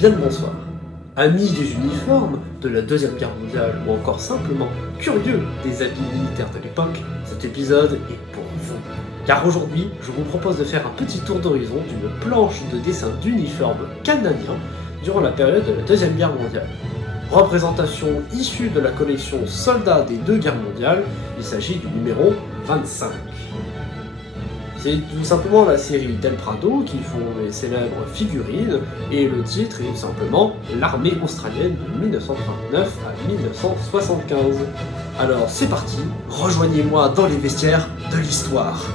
Bien le bonsoir. Amis des uniformes, de la Deuxième Guerre mondiale ou encore simplement curieux des habits militaires de l'époque, cet épisode est pour vous. Car aujourd'hui, je vous propose de faire un petit tour d'horizon d'une planche de dessin d'uniformes canadiens durant la période de la Deuxième Guerre mondiale. Représentation issue de la collection Soldats des deux guerres mondiales, il s'agit du numéro 25. C'est tout simplement la série Del Prado qui font les célèbres figurines, et le titre est tout simplement l'armée australienne de 1939 à 1975. Alors c'est parti, rejoignez-moi dans les vestiaires de l'histoire.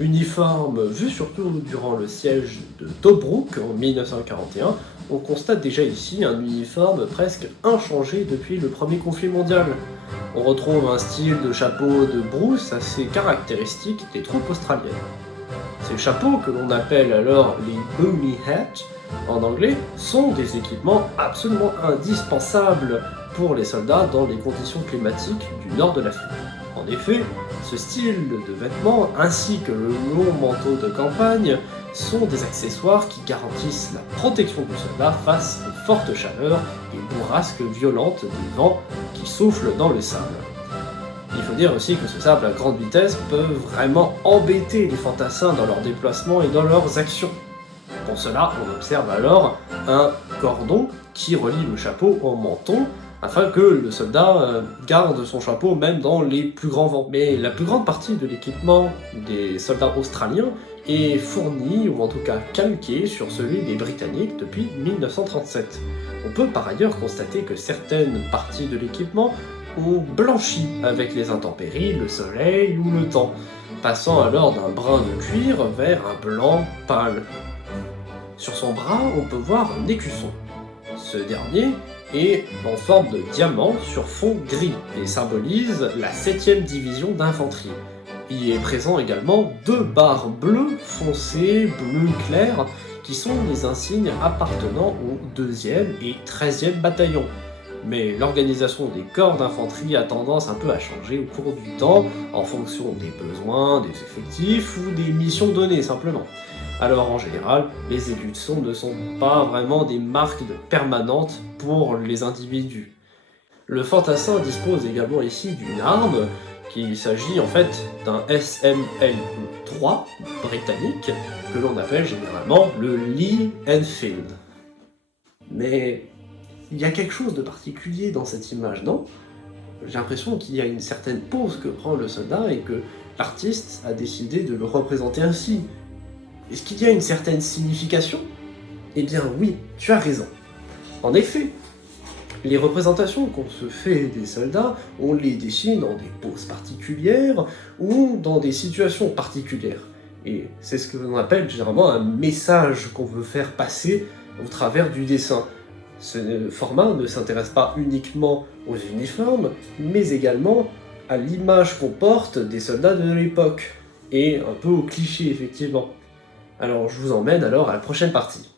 Uniforme vu surtout durant le siège de Tobruk en 1941, on constate déjà ici un uniforme presque inchangé depuis le premier conflit mondial. On retrouve un style de chapeau de brousse assez caractéristique des troupes australiennes. Ces chapeaux, que l'on appelle alors les boomy hats en anglais, sont des équipements absolument indispensables pour les soldats dans les conditions climatiques du nord de l'Afrique. En effet, ce style de vêtements ainsi que le long manteau de campagne sont des accessoires qui garantissent la protection du soldat face aux fortes chaleurs et bourrasques violentes des vents qui soufflent dans le sable. Il faut dire aussi que ce sable à grande vitesse peut vraiment embêter les fantassins dans leurs déplacements et dans leurs actions. Pour cela, on observe alors un cordon qui relie le chapeau au menton afin que le soldat garde son chapeau même dans les plus grands vents. Mais la plus grande partie de l'équipement des soldats australiens est fourni, ou en tout cas calqué, sur celui des Britanniques depuis 1937. On peut par ailleurs constater que certaines parties de l'équipement ont blanchi avec les intempéries, le soleil ou le temps, passant alors d'un brun de cuir vers un blanc pâle. Sur son bras, on peut voir un écusson. Ce dernier est en forme de diamant sur fond gris et symbolise la 7e division d'infanterie. Il est présent également deux barres bleues foncées, bleu clair, qui sont les insignes appartenant au 2e et 13e bataillon. Mais l'organisation des corps d'infanterie a tendance un peu à changer au cours du temps, en fonction des besoins, des effectifs ou des missions données simplement. Alors en général, les écussons ne sont pas vraiment des marques permanentes pour les individus. Le fantassin dispose également ici d'une arme, qu'il s'agit en fait d'un SML3 britannique, que l'on appelle généralement le Lee Enfield. Mais il y a quelque chose de particulier dans cette image, non? J'ai l'impression qu'il y a une certaine pose que prend le soldat et que l'artiste a décidé de le représenter ainsi. Est-ce qu'il y a une certaine signification? Eh bien oui, tu as raison. En effet, les représentations qu'on se fait des soldats, on les dessine dans des poses particulières ou dans des situations particulières. Et c'est ce que l'on appelle généralement un message qu'on veut faire passer au travers du dessin. Ce format ne s'intéresse pas uniquement aux uniformes, mais également à l'image qu'on porte des soldats de l'époque, et un peu aux clichés effectivement. Alors je vous emmène alors à la prochaine partie.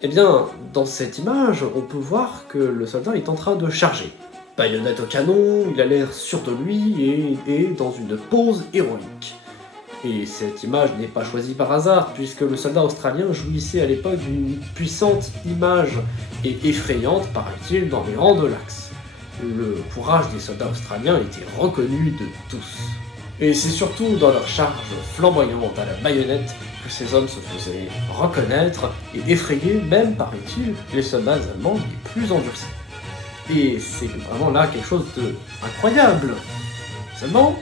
Eh bien, dans cette image, on peut voir que le soldat est en train de charger. Baïonnette au canon, il a l'air sûr de lui et est dans une pose héroïque. Et cette image n'est pas choisie par hasard, puisque le soldat australien jouissait à l'époque d'une puissante image et effrayante, paraît-il, dans les rangs de l'Axe. Le courage des soldats australiens était reconnu de tous. Et c'est surtout dans leur charge flamboyante à la baïonnette que ces hommes se faisaient reconnaître et effrayer même, paraît-il, les soldats allemands les plus endurcis. Et c'est vraiment là quelque chose d'incroyable. Seulement,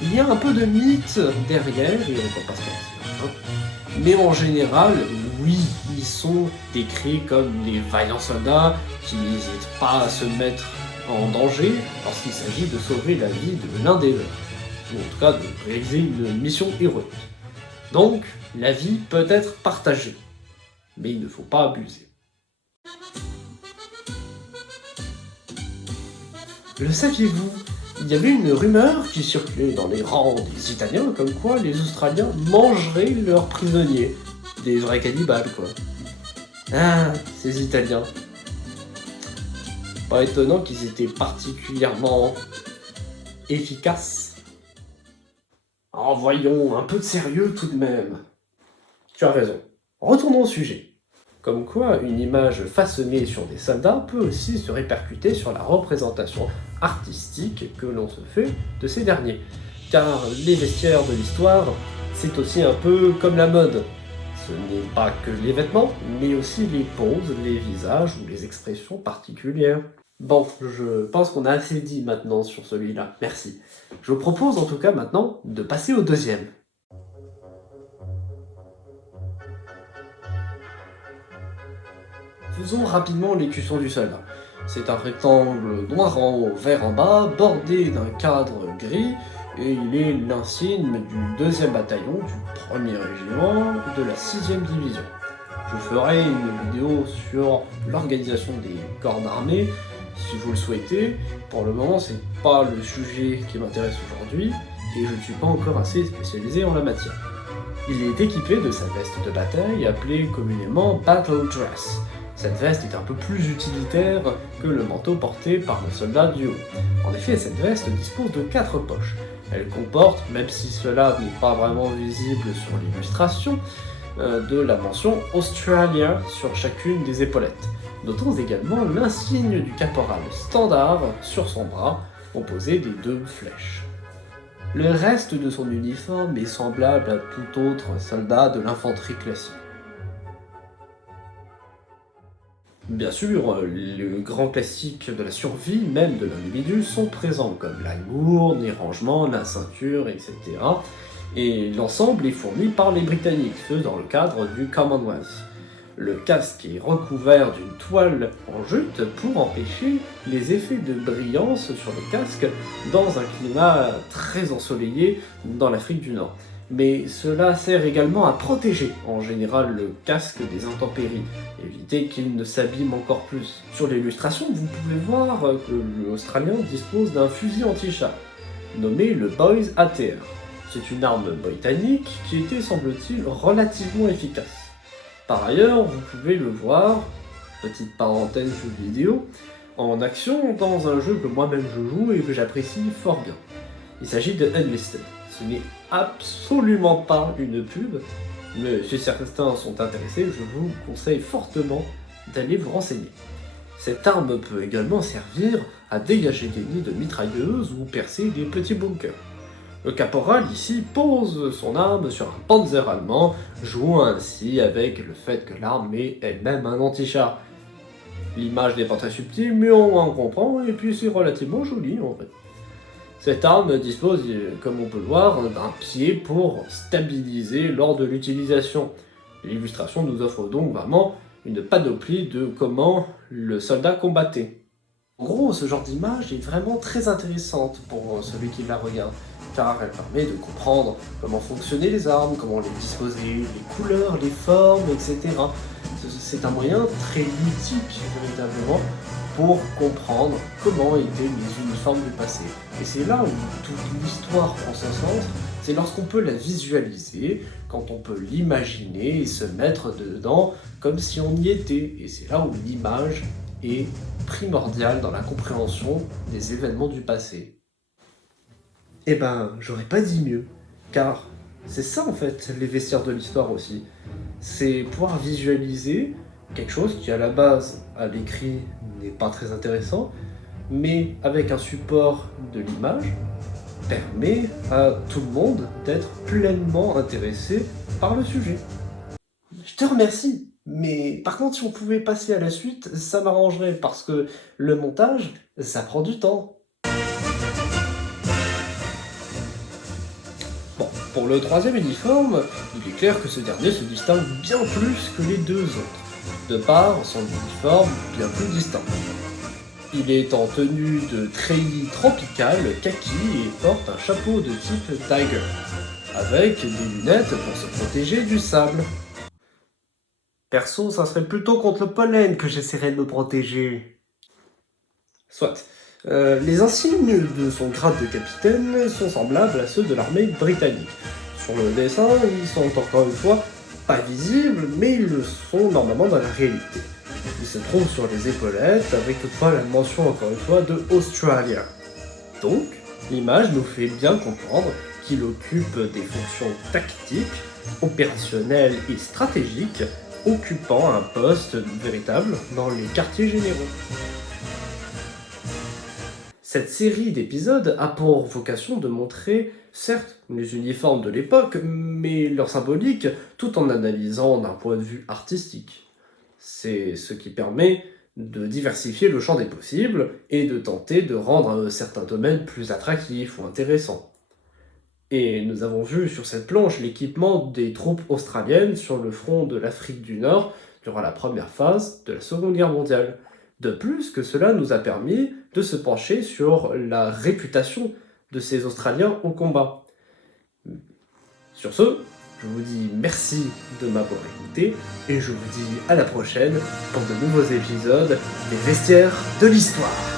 il y a un peu de mythe derrière, et on ne peut pas se mentir. Mais en général, oui, ils sont décrits comme des vaillants soldats qui n'hésitent pas à se mettre en danger lorsqu'il s'agit de sauver la vie de l'un des leurs, ou en tout cas de réaliser une mission héroïque. Donc, la vie peut être partagée, mais il ne faut pas abuser. Le saviez-vous? Il y avait une rumeur qui circulait dans les rangs des Italiens comme quoi les Australiens mangeraient leurs prisonniers. Des vrais cannibales, quoi. Ah, ces Italiens. Pas étonnant qu'ils étaient particulièrement efficaces Oh, voyons, un peu de sérieux tout de même. Tu as raison. Retournons au sujet. Comme quoi, une image façonnée sur des soldats peut aussi se répercuter sur la représentation artistique que l'on se fait de ces derniers. Car les vestiaires de l'histoire, c'est aussi un peu comme la mode. Ce n'est pas que les vêtements, mais aussi les poses, les visages ou les expressions particulières. Bon, je pense qu'on a assez dit maintenant sur celui-là, merci. Je vous propose en tout cas maintenant de passer au deuxième. Faisons rapidement l'écusson du soldat. C'est un rectangle noir en haut, vert en bas, bordé d'un cadre gris, et il est l'insigne du 2e bataillon du 1er régiment de la 6e division. Je ferai une vidéo sur l'organisation des corps d'armée, si vous le souhaitez. Pour le moment, c'est pas le sujet qui m'intéresse aujourd'hui, et je ne suis pas encore assez spécialisé en la matière. Il est équipé de sa veste de bataille, appelée communément Battle Dress. Cette veste est un peu plus utilitaire que le manteau porté par le soldat du haut. En effet, cette veste dispose de 4 poches. Elle comporte, même si cela n'est pas vraiment visible sur l'illustration, de la mention Australia sur chacune des épaulettes. Notons également l'insigne du caporal standard sur son bras, composé des 2 flèches. Le reste de son uniforme est semblable à tout autre soldat de l'infanterie classique. Bien sûr, les grands classiques de la survie, même de l'individu, sont présents, comme la gourde, les rangements, la ceinture, etc. Et l'ensemble est fourni par les Britanniques, ce dans le cadre du Commonwealth. Le casque est recouvert d'une toile en jute pour empêcher les effets de brillance sur le casque dans un climat très ensoleillé dans l'Afrique du Nord. Mais cela sert également à protéger en général le casque des intempéries, éviter qu'il ne s'abîme encore plus. Sur l'illustration, vous pouvez voir que l'Australien dispose d'un fusil anti-char, nommé le Boys ATR. C'est une arme britannique qui était, semble-t-il, relativement efficace. Par ailleurs, vous pouvez le voir, petite parenthèse vidéo, en action dans un jeu que moi-même je joue et que j'apprécie fort bien. Il s'agit de Enlisted. Ce n'est absolument pas une pub, mais si certains sont intéressés, je vous conseille fortement d'aller vous renseigner. Cette arme peut également servir à dégager des nids de mitrailleuses ou percer des petits bunkers. Le caporal ici pose son arme sur un panzer allemand, jouant ainsi avec le fait que l'arme est elle-même un anti-char. L'image n'est pas très subtile, mais on comprend, et puis c'est relativement joli en fait. Cette arme dispose, comme on peut le voir, d'un pied pour stabiliser lors de l'utilisation. L'illustration nous offre donc vraiment une panoplie de comment le soldat combattait. En gros, ce genre d'image est vraiment très intéressante pour celui qui la regarde, car elle permet de comprendre comment fonctionnaient les armes, comment les disposer, les couleurs, les formes, etc. C'est un moyen très ludique, véritablement, pour comprendre comment étaient les uniformes du passé. Et c'est là où toute l'histoire prend son sens, c'est lorsqu'on peut la visualiser, quand on peut l'imaginer et se mettre dedans comme si on y était. Et c'est là où l'image est primordiale dans la compréhension des événements du passé. Eh ben, j'aurais pas dit mieux, car c'est ça en fait les vestiaires de l'histoire aussi. C'est pouvoir visualiser quelque chose qui à la base, à l'écrit, n'est pas très intéressant, mais avec un support de l'image, permet à tout le monde d'être pleinement intéressé par le sujet. Je te remercie, mais par contre si on pouvait passer à la suite, ça m'arrangerait, parce que le montage, ça prend du temps. Bon, pour le 3e uniforme, il est clair que ce dernier se distingue bien plus que les 2 autres, de par son uniforme bien plus distinct. Il est en tenue de treillis tropical kaki et porte un chapeau de type Tiger, avec des lunettes pour se protéger du sable. Perso, ça serait plutôt contre le pollen que j'essaierais de me protéger. Soit. Les insignes de son grade de capitaine sont semblables à ceux de l'armée britannique. Sur le dessin, ils sont encore une fois pas visibles, mais ils le sont normalement dans la réalité. Ils se trouvent sur les épaulettes, avec toutefois la mention encore une fois de Australia. Donc, L'image nous fait bien comprendre qu'il occupe des fonctions tactiques, opérationnelles et stratégiques, occupant un poste véritable dans les quartiers généraux. Cette série d'épisodes a pour vocation de montrer, certes, les uniformes de l'époque, mais leur symbolique, tout en analysant d'un point de vue artistique. C'est ce qui permet de diversifier le champ des possibles et de tenter de rendre certains domaines plus attractifs ou intéressants. Et nous avons vu sur cette planche l'équipement des troupes australiennes sur le front de l'Afrique du Nord durant la première phase de la Seconde Guerre mondiale. De plus que cela nous a permis de se pencher sur la réputation de ces Australiens au combat. Sur ce, je vous dis merci de m'avoir écouté et je vous dis à la prochaine pour de nouveaux épisodes des Vestiaires de l'Histoire.